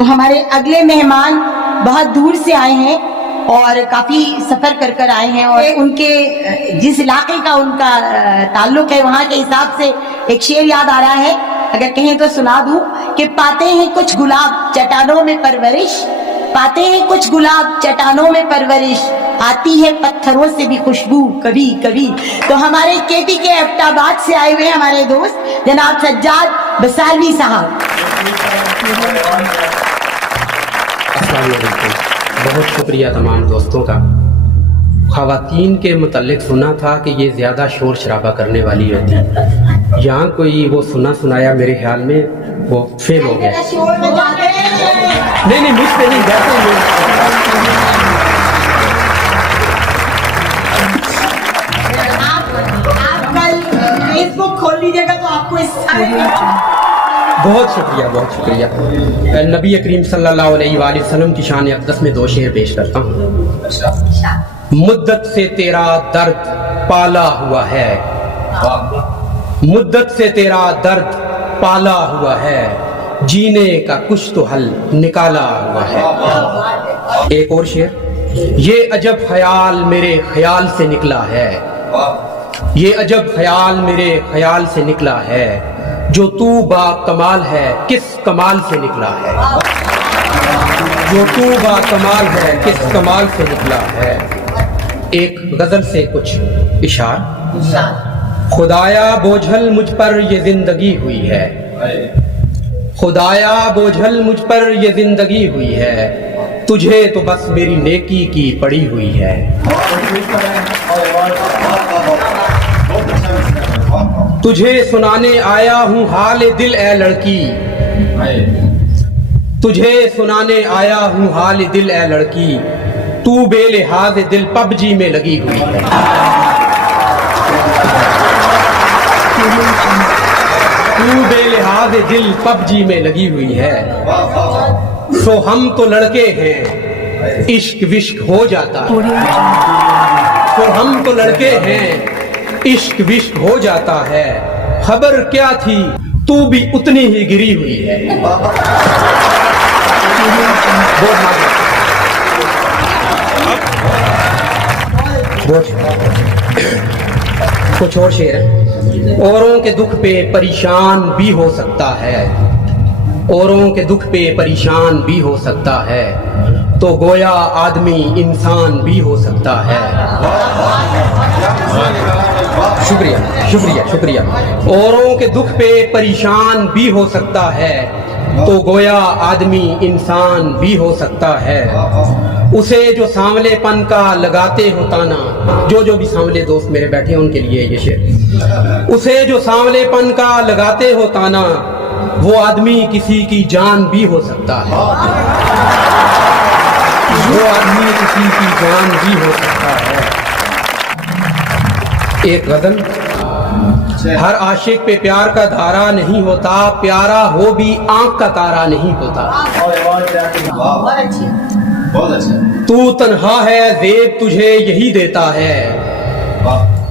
तो हमारे अगले मेहमान बहुत दूर से आए हैं और काफी सफर कर कर आए हैं और उनके जिस इलाके का उनका ताल्लुक है वहां के हिसाब से एक शेर याद आ रहा है, अगर कहें तो सुना दूं कि पाते हैं कुछ गुलाब चट्टानों में परवरिश, पाते हैं कुछ गुलाब चट्टानों में परवरिश, आती है पत्थरों से भी खुशबू कभी कभी। तो हमारे केपी के एबटाबाद से आए हुए हमारे दोस्त जनाब सज्जाद बसालवी साहब। बहुत शुक्रिया तमाम दोस्तों का। ख़वातीन के मुतल्लिक सुना था कि ये ज़्यादा शोर शराबा करने वाली होती है। यहाँ कोई वो सुना सुनाया मेरे ख्याल में वो फेल हो गया। नहीं मुझसे नहीं जाते आप कल फेसबुक खोल लीजिएगा तो आपको बहुत शुक्रिया। नबी करीम सल्लल्लाहु अलैहि वसल्लम की शान अक़दस में दो शेर पेश करता हूँ। मुद्दत से तेरा दर्द पाला हुआ है, मुद्दत से तेरा दर्द पाला हुआ है, जीने का कुछ तो हल निकाला हुआ है। एक और शेर। ये अजब ख्याल मेरे ख्याल से निकला है, ये अजब ख्याल मेरे ख्याल से निकला है, जो तू बा कमाल है किस कमाल से निकला है, जो तू बा कमाल है किस कमाल से निकला है। एक गजल से कुछ इशार। खुदाया बोझल मुझ पर ये जिंदगी हुई है, खुदाया बोझल मुझ पर ये जिंदगी हुई है, तुझे तो बस मेरी नेकी की पड़ी हुई है। तुझे सुनाने आया हूँ हाल दिल ए लड़की, तुझे सुनाने आया हूँ हाल दिल ए लड़की, तू बेलिहाज दिल पबजी में लगी हुई है। तू बेलिहाज दिल पबजी में लगी हुई है। सो हम तो लड़के हैं इश्क विश्क हो जाता है, सो हम तो लड़के हैं इश्क विश्क हो जाता है, खबर क्या थी तू भी उतनी ही गिरी हुई है। कुछ और शेर। औरों के दुख पे परेशान भी हो सकता है, औरों के दुख पे परेशान भी हो सकता है, तो गोया आदमी इंसान भी हो सकता है। शुक्रिया। औरों के दुख पे परेशान भी हो सकता है, तो गोया आदमी इंसान भी हो सकता है। उसे जो सांवलेपन का लगाते हो ताना, जो भी सांवले दोस्त मेरे बैठे हैं उनके लिए ये शेर। उसे जो सांवलेपन का लगाते हो ताना, वो आदमी किसी की जान भी हो सकता है, वो आदमी किसी की जान भी हो सकता है। एक गजल। हर आशिक पे प्यार का धारा नहीं होता, प्यारा हो भी आंख का तारा नहीं होता। तू तन्हा है ज़ेब तुझे यही देता है,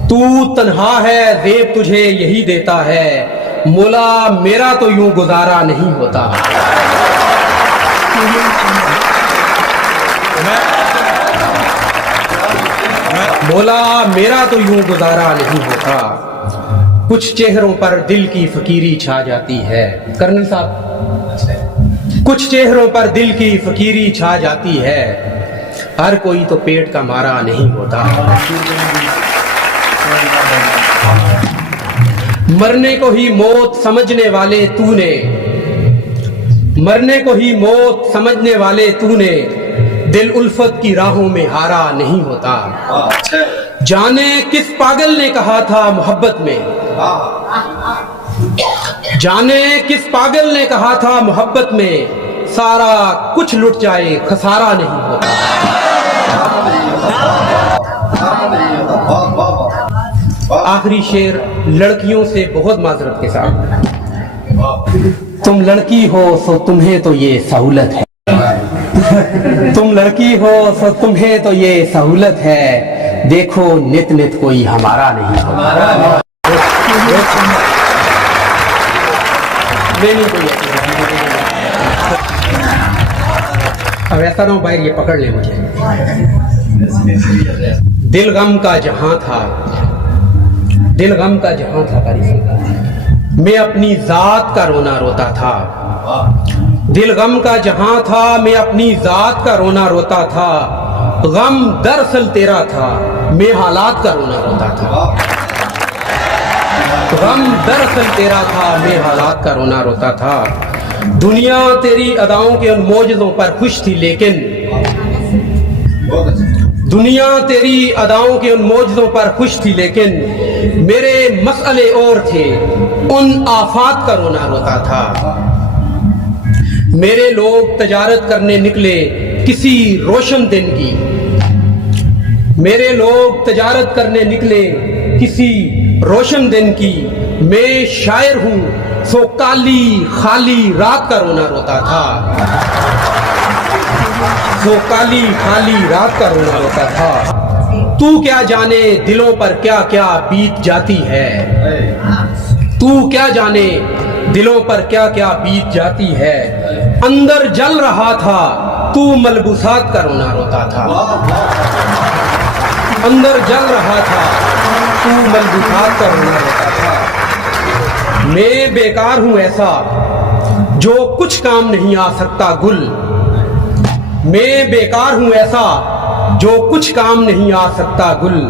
तू तन्हा है ज़ेब तुझे यही देता है, मौला मेरा तो यूं गुजारा नहीं होता। मौला मेरा तो यूं गुजारा नहीं होता। कुछ चेहरों पर दिल की फकीरी छा जाती है। कर्नल साहब, कुछ चेहरों पर दिल की फकीरी छा जाती है, हर कोई तो पेट का मारा नहीं होता। मरने को ही मौत समझने वाले तूने, मरने को ही मौत समझने वाले तूने, दिल उल्फत की राहों में हारा नहीं होता। जाने किस पागल ने कहा था मोहब्बत में, जाने किस पागल ने कहा था मोहब्बत में, सारा कुछ लुट जाए खसारा नहीं होता। आखिरी शेर लड़कियों से बहुत माजरत के साथ। तुम लड़की हो सो तुम्हें तो ये सहूलत है, तुम लड़की हो सो तुम्हें तो ये सहूलत है, देखो नित नित कोई हमारा नहीं होता। नहीं कोई अब ऐसा ना हो बाहर ये पकड़ ले मुझे। दिल गम का जहां था, दिल गम का जहां था कारी, मैं अपनी जात का रोना रोता था। दिल गम का जहां था, मैं अपनी जात का रोना रोता था। गम दरअसल तेरा था, मैं हालात का रोना रोता था। गम दरअसल तेरा था, मैं हालात का रोना रोता था। दुनिया तेरी अदाओं के उन मौजज़ों पर खुश थी, लेकिन दुनिया तेरी अदाओं के उन मौजज़ों पर खुश थी, लेकिन मेरे मसले और थे, उन आफात का रोना रोता था। मेरे लोग तजारत करने निकले किसी रोशन दिन की, मेरे लोग तजारत करने निकले किसी रोशन दिन की। मैं शायर हूं सो काली खाली रात का रोना रोता था। सो काली खाली रात का रोना रोता था। तू क्या जाने दिलों पर क्या क्या बीत जाती है, तू क्या जाने दिलों पर क्या क्या बीत जाती है। अंदर जल रहा था, तू मलबूसात का रोना रोता था। अंदर जल रहा था, तू मलबूसात का रोना रोता था। मैं बेकार हूं ऐसा जो कुछ काम नहीं आ सकता गुल। मैं बेकार हूं ऐसा जो कुछ काम नहीं आ सकता गुल।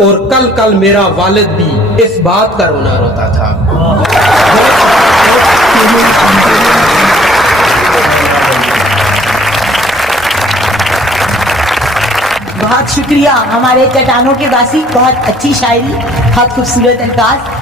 और कल कल मेरा वालिद भी इस बात का रोना रोता था। बहुत शुक्रिया हमारे चट्टानों के वासी, बहुत अच्छी शायरी, बहुत खूबसूरत अंदाज।